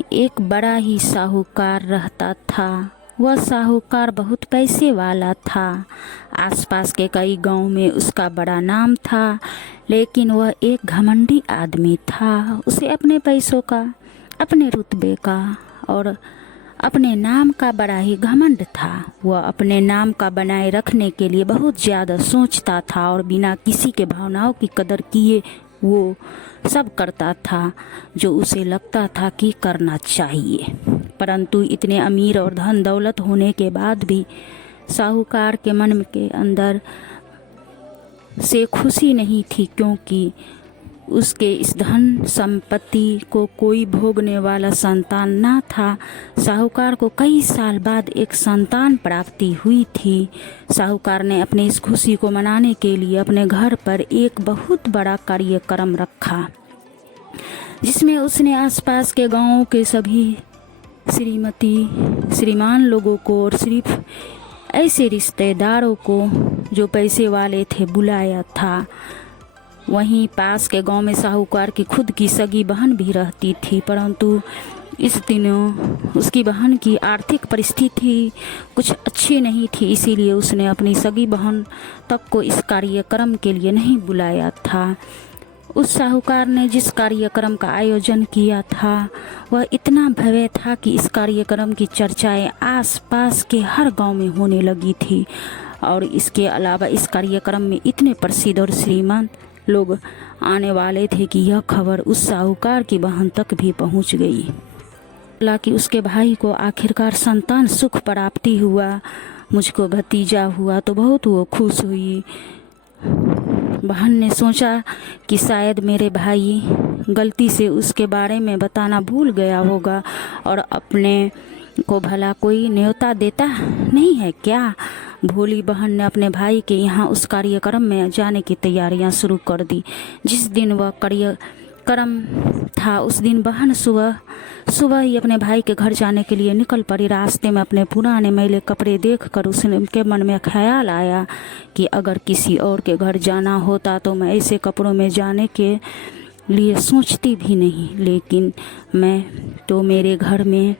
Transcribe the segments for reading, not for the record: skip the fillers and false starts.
में एक बड़ा ही साहूकार रहता था। वह साहूकार बहुत पैसे वाला था। आसपास के कई गांव में उसका बड़ा नाम था, लेकिन वह एक घमंडी आदमी था। उसे अपने पैसों का, अपने रुतबे का और अपने नाम का बड़ा ही घमंड था। वह अपने नाम का बनाए रखने के लिए बहुत ज़्यादा सोचता था और बिना किसी के भावनाओं की कदर किए वो सब करता था जो उसे लगता था कि करना चाहिए। परंतु इतने अमीर और धन दौलत होने के बाद भी साहूकार के मन के अंदर से खुशी नहीं थी, क्योंकि उसके इस धन संपत्ति को कोई भोगने वाला संतान ना था। साहूकार को कई साल बाद एक संतान प्राप्ति हुई थी। साहूकार ने अपनी इस खुशी को मनाने के लिए अपने घर पर एक बहुत बड़ा कार्यक्रम रखा, जिसमें उसने आसपास के गांवों के सभी श्रीमान लोगों को और सिर्फ ऐसे रिश्तेदारों को जो पैसे वाले थे बुलाया था। वहीं पास के गांव में साहूकार की खुद की सगी बहन भी रहती थी, परंतु इस दिनों उसकी बहन की आर्थिक परिस्थिति कुछ अच्छी नहीं थी, इसीलिए उसने अपनी सगी बहन तक को इस कार्यक्रम के लिए नहीं बुलाया था। उस साहूकार ने जिस कार्यक्रम का आयोजन किया था वह इतना भव्य था कि इस कार्यक्रम की चर्चाएं आसपास के हर गांव में होने लगी थी। और इसके अलावा इस कार्यक्रम में इतने प्रसिद्ध और श्रीमंत लोग आने वाले थे कि यह खबर उस साहूकार की बहन तक भी पहुंच गई। हालांकि उसके भाई को आखिरकार संतान सुख प्राप्ति हुआ, मुझको भतीजा हुआ तो बहुत वो खुश हुई। बहन ने सोचा कि शायद मेरे भाई गलती से उसके बारे में बताना भूल गया होगा और अपने को भला कोई न्योता देता नहीं है क्या। भोली बहन ने अपने भाई के यहाँ उस कार्यक्रम में जाने की तैयारियां शुरू कर दी। जिस दिन वह कार्यक्रम था उस दिन बहन सुबह ही अपने भाई के घर जाने के लिए निकल पड़ी। रास्ते में अपने पुराने मैले कपड़े देखकर उसके मन में ख्याल आया कि अगर किसी और के घर जाना होता तो मैं ऐसे कपड़ों में जाने के लिए सोचती भी नहीं, लेकिन मैं तो मेरे घर में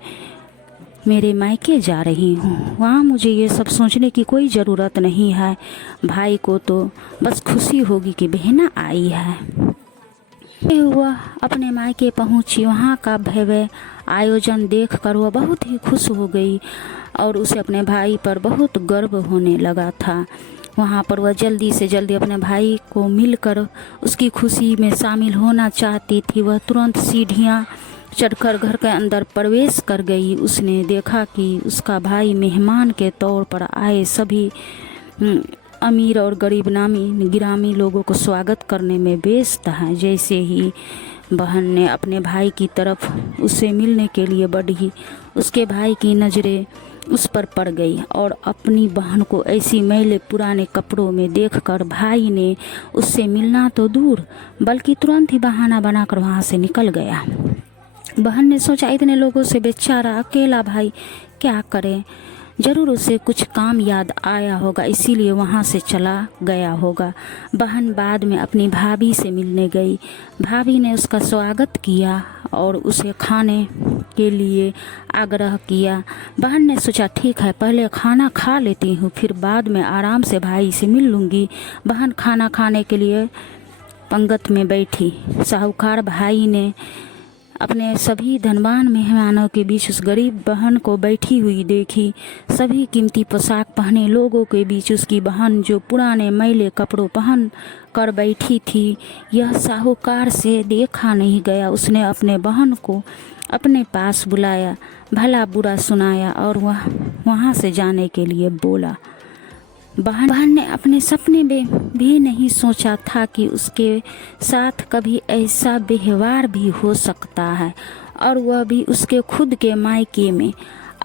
मेरे मायके जा रही हूँ, वहाँ मुझे ये सब सोचने की कोई ज़रूरत नहीं है। भाई को तो बस खुशी होगी कि बहना आई है। वह अपने मायके पहुँची। वहाँ का भव्य आयोजन देखकर वह बहुत ही खुश हो गई और उसे अपने भाई पर बहुत गर्व होने लगा था। वहाँ पर वह जल्दी से जल्दी अपने भाई को मिलकर उसकी खुशी में शामिल होना चाहती थी। वह तुरंत सीढ़ियाँ चढ़कर घर के अंदर प्रवेश कर गई। उसने देखा कि उसका भाई मेहमान के तौर पर आए सभी अमीर और गरीब नामी गिरामी लोगों को स्वागत करने में व्यस्त है। जैसे ही बहन ने अपने भाई की तरफ उससे मिलने के लिए बढ़ी, उसके भाई की नज़रें उस पर पड़ गई और अपनी बहन को ऐसी मैले पुराने कपड़ों में देखकर भाई ने उससे मिलना तो दूर बल्कि तुरंत ही बहाना बनाकर वहाँ से निकल गया। बहन ने सोचा इतने लोगों से बेचारा अकेला भाई क्या करे, जरूर उसे कुछ काम याद आया होगा, इसीलिए वहाँ से चला गया होगा। बहन बाद में अपनी भाभी से मिलने गई। भाभी ने उसका स्वागत किया और उसे खाने के लिए आग्रह किया। बहन ने सोचा ठीक है, पहले खाना खा लेती हूँ, फिर बाद में आराम से भाई से मिल लूँगी। बहन खाना खाने के लिए पंगत में बैठी। साहूकार भाई ने अपने सभी धनवान मेहमानों के बीच उस गरीब बहन को बैठी हुई देखी। सभी कीमती पोशाक पहने लोगों के बीच उसकी बहन जो पुराने मैले कपड़ों पहन कर बैठी थी, यह साहूकार से देखा नहीं गया। उसने अपने बहन को अपने पास बुलाया, भला बुरा सुनाया और वह वहाँ से जाने के लिए बोला। बहन ने अपने सपने में भी नहीं सोचा था कि उसके साथ कभी ऐसा व्यवहार भी हो सकता है, और वह भी उसके खुद के मायके में।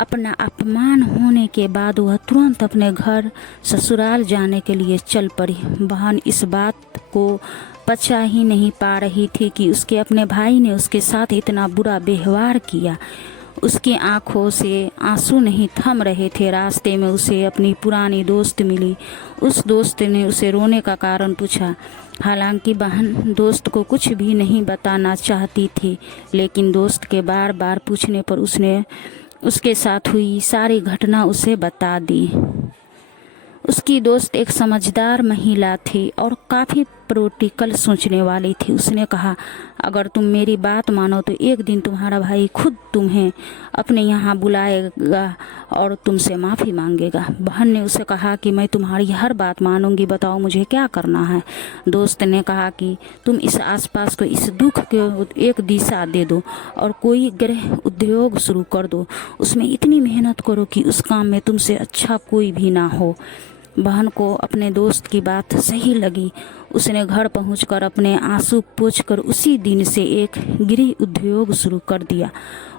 अपना अपमान होने के बाद वह तुरंत अपने घर ससुराल जाने के लिए चल पड़ी। बहन इस बात को पचा ही नहीं पा रही थी कि उसके अपने भाई ने उसके साथ इतना बुरा व्यवहार किया। उसकी आंखों से आंसू नहीं थम रहे थे। रास्ते में उसे अपनी पुरानी दोस्त मिली। उस दोस्त ने उसे रोने का कारण पूछा। हालांकि बहन दोस्त को कुछ भी नहीं बताना चाहती थी, लेकिन दोस्त के बार बार पूछने पर उसने उसके साथ हुई सारी घटना उसे बता दी। उसकी दोस्त एक समझदार महिला थी और काफ़ी प्रैक्टिकल सोचने वाली थी। उसने कहा, अगर तुम मेरी बात मानो तो एक दिन तुम्हारा भाई खुद तुम्हें अपने यहाँ बुलाएगा और तुमसे माफ़ी मांगेगा। बहन ने उसे कहा कि मैं तुम्हारी हर बात मानूंगी, बताओ मुझे क्या करना है। दोस्त ने कहा कि तुम इस आसपास को इस दुख के एक दिशा दे दो और कोई गृह उद्योग शुरू कर दो। उसमें इतनी मेहनत करो कि उस काम में तुमसे अच्छा कोई भी ना हो। बहन को अपने दोस्त की बात सही लगी। उसने घर पहुंचकर अपने आंसू पोंछकर उसी दिन से एक गृह उद्योग शुरू कर दिया।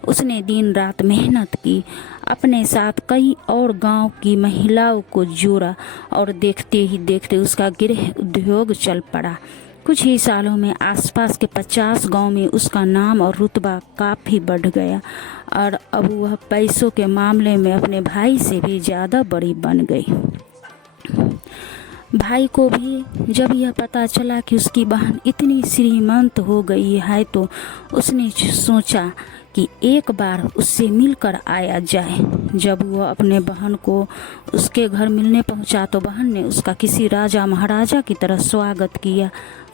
उसने दिन रात मेहनत की, अपने साथ कई और गांव की महिलाओं को जोड़ा और देखते ही देखते उसका गृह उद्योग चल पड़ा। कुछ ही सालों में आसपास के 50 गांव में उसका नाम और रुतबा काफ़ी बढ़ गया और अब वह पैसों के मामले में अपने भाई से भी ज़्यादा बड़ी बन गई। भाई को भी जब यह पता चला कि उसकी बहन इतनी श्रीमंत हो गई है तो उसने सोचा कि एक बार उससे मिलकर आया जाए। जब वह अपने बहन को उसके घर मिलने पहुंचा तो बहन ने उसका किसी राजा महाराजा की तरह स्वागत किया,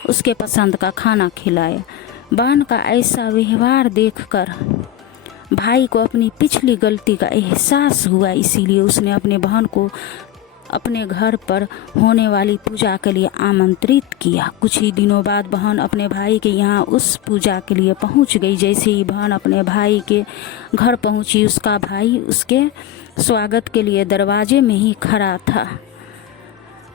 उसके पसंद का खाना खिलाया। बहन का ऐसा व्यवहार देखकर भाई को अपनी पिछली गलती का एहसास हुआ, इसीलिए उसने अपने बहन को अपने घर पर होने वाली पूजा के लिए आमंत्रित किया। कुछ ही दिनों बाद बहन अपने भाई के यहाँ उस पूजा के लिए पहुँच गई। जैसे ही बहन अपने भाई के घर पहुँची, उसका भाई उसके स्वागत के लिए दरवाजे में ही खड़ा था।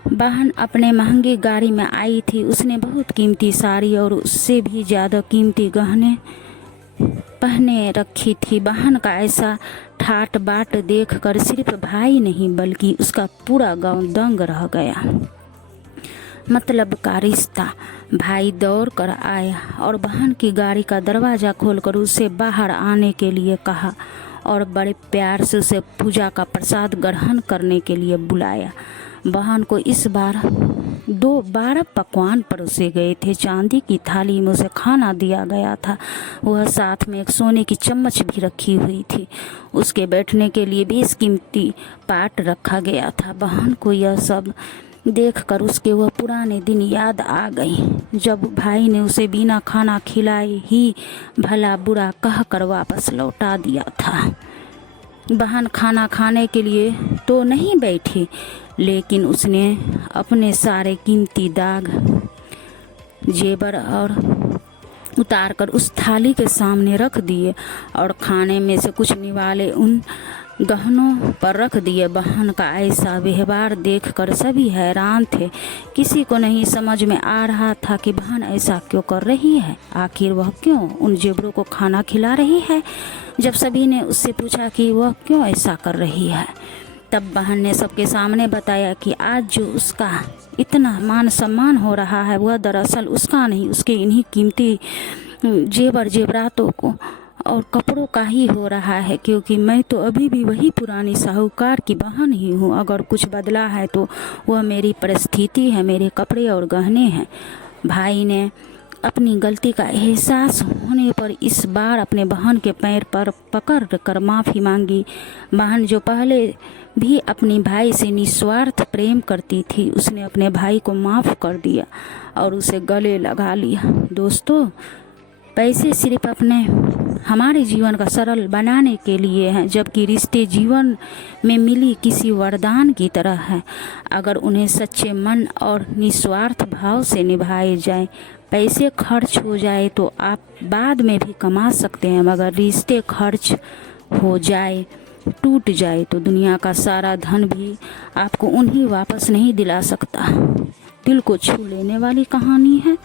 बहन अपने महंगी गाड़ी में आई थी। उसने बहुत कीमती साड़ी और उससे भी ज़्यादा कीमती गहने पहने रखी थी। बहन का ऐसा ठाट बाट देखकर सिर्फ भाई नहीं बल्कि उसका पूरा गांव दंग रह गया। मतलब का रिश्ता। भाई दौड़ कर आया और बहन की गाड़ी का दरवाज़ा खोलकर उसे बाहर आने के लिए कहा और बड़े प्यार से उसे पूजा का प्रसाद ग्रहण करने के लिए बुलाया। बहन को इस बार 12 पकवान परोसे गए थे। चांदी की थाली में उसे खाना दिया गया था। वह साथ में एक सोने की चम्मच भी रखी हुई थी। उसके बैठने के लिए बेशकीमती पाट रखा गया था। बहन को यह सब देखकर उसके वह पुराने दिन याद आ गई जब भाई ने उसे बिना खाना खिलाए ही भला बुरा कहकर वापस लौटा दिया था। बहन खाना खाने के लिए तो नहीं बैठी, लेकिन उसने अपने सारे कीमती दाग जेवर और उतार कर उस थाली के सामने रख दिए और खाने में से कुछ निवाले उन गहनों पर रख दिए। बहन का ऐसा व्यवहार देखकर सभी हैरान थे। किसी को नहीं समझ में आ रहा था कि बहन ऐसा क्यों कर रही है। आखिर वह क्यों उन जेवरों को खाना खिला रही है। जब सभी ने उससे पूछा कि वह क्यों ऐसा कर रही है, तब बहन ने सबके सामने बताया कि आज जो उसका इतना मान सम्मान हो रहा है वह दरअसल उसका नहीं, उसके इन्हीं कीमती जेवरातों को और कपड़ों का ही हो रहा है, क्योंकि मैं तो अभी भी वही पुरानी साहूकार की बहन ही हूँ। अगर कुछ बदला है तो वह मेरी परिस्थिति है, मेरे कपड़े और गहने हैं। भाई ने अपनी गलती का एहसास होने पर इस बार अपने बहन के पैर पर पकड़ कर माफ़ी मांगी। बहन जो पहले भी अपनी भाई से निस्वार्थ प्रेम करती थी, उसने अपने भाई को माफ़ कर दिया और उसे गले लगा लिया। दोस्तों, पैसे सिर्फ हमारे जीवन का सरल बनाने के लिए हैं, जबकि रिश्ते जीवन में मिली किसी वरदान की तरह है। अगर उन्हें सच्चे मन और निस्वार्थ भाव से निभाए जाए। पैसे खर्च हो जाए तो आप बाद में भी कमा सकते हैं, मगर रिश्ते खर्च हो जाए, टूट जाए तो दुनिया का सारा धन भी आपको उन्हें वापस नहीं दिला सकता। दिल को छू लेने वाली कहानी है।